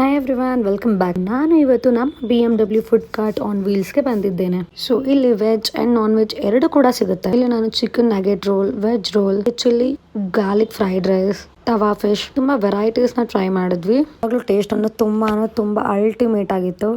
Hi everyone, welcome back. ನಾನು ಇವತ್ತು ನಮ್ಮ BMW ಫುಡ್ ಕಾರ್ಟ್ ಆನ್ ವೀಲ್ಸ್ಗೆ ಬಂದಿದ್ದೇನೆ. ಸೊ ಇಲ್ಲಿ ವೆಜ್ ಅಂಡ್ ನಾನ್ ವೆಜ್ ಎರಡು ಕೂಡ ಸಿಗುತ್ತೆ. ಇಲ್ಲಿ ನಾನು chicken nugget roll, veg roll, chilli garlic fried rice, tawa fish, ತುಂಬಾ ವೆರೈಟೀಸ್ ನ ಟ್ರೈ ಮಾಡಿದ್ವಿ. ಅವಾಗಲೂ ಟೇಸ್ಟ್ ಅನ್ನೋದು ತುಂಬಾ ಅಲ್ಟಿಮೇಟ್ ಆಗಿತ್ತು.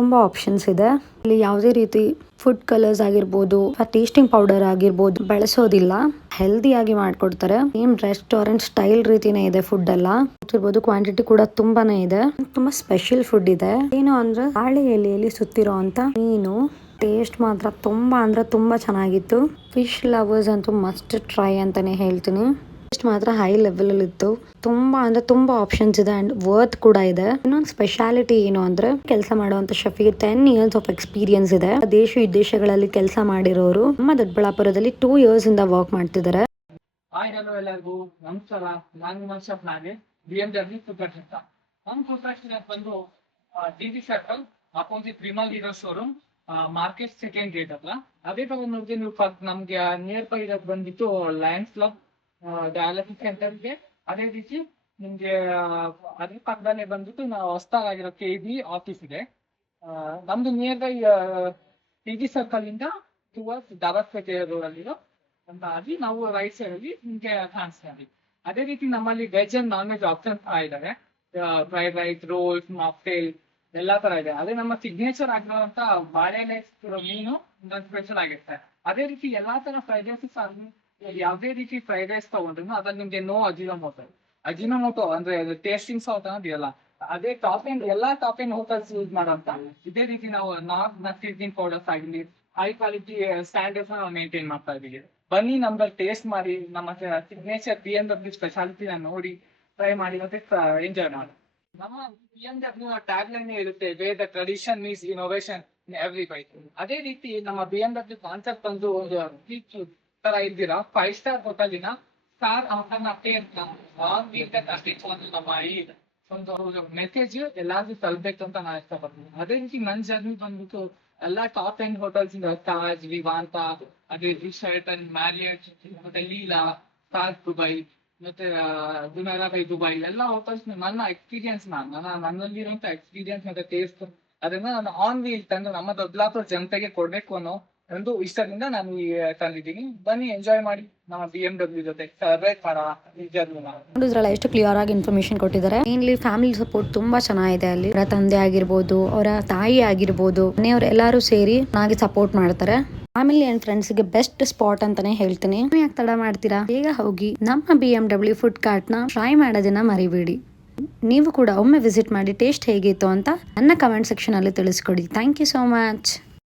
ತುಂಬಾ ಆಪ್ಷನ್ಸ್ ಇದೆ. ಇಲ್ಲಿ ಯಾವುದೇ ರೀತಿ ಫುಡ್ ಕಲರ್ಸ್ ಆಗಿರ್ಬೋದು, ಟೇಸ್ಟಿಂಗ್ ಪೌಡರ್ ಆಗಿರ್ಬೋದು ಬಳಸೋದಿಲ್ಲ. ಹೆಲ್ದಿ ಆಗಿ ಮಾಡ್ಕೊಡ್ತಾರೆ. ಸೇಮ್ ರೆಸ್ಟೋರೆಂಟ್ ಸ್ಟೈಲ್ ರೀತಿನೇ ಇದೆ ಫುಡ್ ಎಲ್ಲ. ಗೊತ್ತಿರ್ಬೋದು, ಕ್ವಾಂಟಿಟಿ ಕೂಡ ತುಂಬಾನೇ ಇದೆ. ತುಂಬಾ ಸ್ಪೆಷಲ್ ಫುಡ್ ಇದೆ. ಏನು ಅಂದ್ರೆ ಬಾಳೆ ಎಲೆಯಲ್ಲಿ ಸುತ್ತಿರೋ ಅಂತ ಮೀನು. ಟೇಸ್ಟ್ ಮಾತ್ರ ತುಂಬಾ ಚೆನ್ನಾಗಿತ್ತು. ಫಿಶ್ ಲವರ್ಸ್ ಅಂತೂ ಮಸ್ಟ್ ಟ್ರೈ ಅಂತಾನೆ ಹೇಳ್ತೀನಿ. ಟೇಸ್ಟ್ ಮಾತ್ರ ಹೈ ಲೆವೆಲ್ ಅಲ್ಲಿ ಇತ್ತು. ತುಂಬಾ ಆಪ್ಷನ್ಸ್ ಇದೆ ಅಂಡ್ ವರ್ತ್ ಕೂಡ ಇದೆ. ಇನ್ನೊಂದು ಸ್ಪೆಷಾಲಿಟಿ ಏನು ಅಂದ್ರೆ, ಕೆಲಸ ಮಾಡುವಂತ ಶೆಫ್ಗೆ 10 years ಆಫ್ ಎಕ್ಸ್ಪೀರಿಯನ್ಸ್ ಇದೆ. ದೇಶ ವಿದೇಶಗಳಲ್ಲಿ ಕೆಲಸ ಮಾಡಿರೋರು. ನಮ್ಮ ದೊಡ್ಡಬಳ್ಳಾಪುರದಲ್ಲಿ 2 years ಇಂದ ವರ್ಕ್ ಮಾಡ್ತಿದ್ದಾರೆ. ಹಾಯ್ ಹಲೋ ಎಲ್ಲರಿಗೂ ನಮಸ್ಕಾರ. ನಾನು ನಿಮ್ಮ ಶೆಫ್ BMW ಫುಡ್ ಕಾರ್ಟ್ ಅಂತ. ನಮ್ಮ ಫುಡ್ ಕಾರ್ಟ್ ಬಂದು DG circle opposite Vimal hero showroom, market second gate ಅಲ್ಲ. ಅದೇ ತರ ನೋಡಿದ್ರೆ ನೀವು ನಮ್ಗೆ ನಿಯರ್ ಬೈ ಇರೋದು ಬಂದ್ಬಿಟ್ಟು ಲಯನ್ಸ್ ಕ್ಲಬ್ ಡಯಾಲಿಸಿಸ್ ಸೆಂಟರ್ಗೆ. ಅದೇ ರೀತಿ ನಿಮ್ಗೆ ಅದ್ರ ಪಕ್ಕದಲ್ಲೇ ಬಂದ್ಬಿಟ್ಟು ನಾವು ಹೊಸದಾಗಿರೋ KB ಆಫೀಸ್ ಇದೆ. ನಮ್ದು ನಿಯರ್ ಬೈ DG ಸರ್ಕಲ್ ಇಂದ ಟುವರ್ಡ್ಸ್ ದಾಬಾಸ್ಪೇಟೆ ರೋಡ್ ಅಲ್ಲಿರೋ ಅಂತ ಆಗಿ ನಾವು ರೈಟ್ ಸೈಡ್ ಅಲ್ಲಿ ನಿಮ್ಗೆ ಕಾಣಿಸ್ತೀವಿ. ಅದೇ ರೀತಿ ನಮ್ಮಲ್ಲಿ veg and non veg options ಇದಾವೆ. ಫ್ರೈಡ್ ರೈಸ್, ರೋಲ್ಸ್, ಮಾಕ್ಟೇಲ್ ಎಲ್ಲಾ ತರ ಇದೆ. ಅದೇ ನಮ್ಮ ಸಿಗ್ನೇಚರ್ ಆಗಿರುವಂತ ಬಾಳೆಲೆ ಮೀನು ಸ್ಪೆಷಲ್ ಆಗಿರುತ್ತೆ. ಅದೇ ರೀತಿ ಎಲ್ಲಾ ತರ ಫ್ರೈಡ್ ರೈಸಸ್ ಆಗಲಿ, ಯಾವುದೇ ರೀತಿ ಫ್ರೈಡ್ ರೈಸ್ ತಗೊಂಡ್ರು ಅದ್ರಲ್ಲಿ ನಿಮ್ಗೆ ನೋ ಅಜಿನೋಮೋಟೋ ಅಂದ್ರೆ ಟೇಸ್ಟಿಂಗ್ ಸಾಲ್ಟ್ ಅನ್ನೋದಿರಲ್ಲ. ಅದೇ ಟಾಪ್ ಎಂಡ್ ಎಲ್ಲಾ ಟಾಪ್ ಎಂಡ್ ಹೋಟೆಲ್ಸ್ ಯೂಸ್ ಮಾಡೋಂತ ಇದೇ ರೀತಿ ನಾವು ಸೀಸನಿಂಗ್ ಪೌಡರ್ಸ್ ಆಗಿರ್ಲಿ, ಹೈ ಕ್ವಾಲಿಟಿ ಸ್ಟ್ಯಾಂಡರ್ಡ್ಸ್ ನಾವು ಮೇಂಟೈನ್ ಮಾಡ್ತಾ ಇದೀವಿ. ಬನ್ನಿ ನಮ್ದಲ್ಲಿ ಟೇಸ್ಟ್ ಮಾಡಿ, ನಮ್ಮ ಸಿಗ್ನೇಚರ್ BMW ಸ್ಪೆಷಾಲಿಟಿನ ನೋಡಿ ಟ್ರೈ ಮಾಡಿ ಮತ್ತೆ ಎಂಜಾಯ್ ಮಾಡಿ. ನಮ್ಮ BMW ಟ್ಯಾಗ್ ಲೈನ್ ಇರುತ್ತೆ, where the tradition means innovation in every bite. ಅದೇ ರೀತಿ ನಮ್ಮ BMW ಕಾನ್ಸೆಪ್ಟ್ ಬಂದು ಒಂದು ತರ ಇದ್ದೀರಾ 5 star ಹೋಟೆಲಿನ ಸ್ಟಾರ್ ಅಷ್ಟೇ ಅಂತ ನಮ್ಮ ಈ ಒಂದು ಮೆಸೇಜ್ ಎಲ್ಲಾದ್ರೂ ತಲುಪಬೇಕು ಅಂತ ನಾನು ಇಷ್ಟಪಡ್ತೀನಿ. ಅದೇ ರೀತಿ ನನ್ನ ಜರ್ನಿ ಬಂದ್ಬಿಟ್ಟು ಎಲ್ಲಾ ಟಾಪ್ ಎಂಡ್ ಹೋಟೆಲ್ಸ್ ಇಂದ ತಾಜ್, ವಿವಾಂತ, ಅದೇ ರಿಷರ್ಟನ್, ಮ್ಯಾರಿಯಟ್, ಮತ್ತೆ ಲೀಲಾ, ತಾಜ್ ದುಬೈ, ಮತ್ತೆ ಗುನಾರಾ ಬೈ ದುಬೈ ಎಲ್ಲ ಹೋಟೆಲ್ಸ್ ನನ್ನ ಎಕ್ಸ್ಪೀರಿಯನ್ಸ್ ನನ್ನಲ್ಲಿರುವಂತ ಎಕ್ಸ್ಪೀರಿಯನ್ಸ್ ಮತ್ತೆ ಟೇಸ್ಟ್ ಅದನ್ನ ನಾನು ಆನ್ ವೀಲ್ ತಂದು ನಮ್ಮ ದೊಡ್ಡಬಳ್ಳಾಪುರ ಜನತೆಗೆ ಕೊಡ್ಬೇಕು ಅನ್ನೋ ಒಂದು ಇಷ್ಟದಿಂದ ನಾನು ತಂದಿದ್ದೀನಿ. ಬನ್ನಿ ಎಂಜಾಯ್ ಮಾಡಿ ನಮ್ಮ BMW ಜೊತೆ ಸೆಲೆಬ್ರೇಟ್ ಮಾಡೋಣ ಈ ಜರ್ನಿನ. ನೋಡಿದ್ರಲ್ಲ ಎಷ್ಟು ಕ್ಲಿಯರ್ ಆಗಿ ಇನ್ಫಾರ್ಮೇಶನ್ ಕೊಟ್ಟಿದ್ದಾರೆ. ಮೇನ್ಲಿ ಫ್ಯಾಮಿಲಿ ಸಪೋರ್ಟ್ ತುಂಬಾ ಚೆನ್ನಾಗಿದೆ. ಅಲ್ಲಿ ಅವರ ತಂದೆ ಆಗಿರ್ಬೋದು, ಅವರ ತಾಯಿ ಆಗಿರ್ಬೋದು, ಮನೆಯವರು ಎಲ್ಲರೂ ಸೇರಿ ನನಗೆ ಸಪೋರ್ಟ್ ಮಾಡ್ತಾರೆ. ಫ್ಯಾಮಿಲಿ ಅಂಡ್ ಫ್ರೆಂಡ್ಸ್ ಗೆ ಬೆಸ್ಟ್ ಸ್ಪಾಟ್ ಅಂತಾನೆ ಹೇಳ್ತೀನಿ. ಯಾಕೆ ತಡ ಮಾಡ್ತೀರಾ, ಬೇಗ ಹೋಗಿ ನಮ್ಮ BMW ಫುಡ್ ಕಾರ್ಟ್ ನ ಟ್ರೈ ಮಾಡೋದನ್ನ ಮರಿಬೇಡಿ. ನೀವು ಕೂಡ ಒಮ್ಮೆ ವಿಸಿಟ್ ಮಾಡಿ ಟೇಸ್ಟ್ ಹೇಗಿತ್ತು ಅಂತ ನನ್ನ ಕಮೆಂಟ್ ಸೆಕ್ಷನ್ ಅಲ್ಲಿ ತಿಳಿಸ್ಕೊಡಿ. Thank you so much.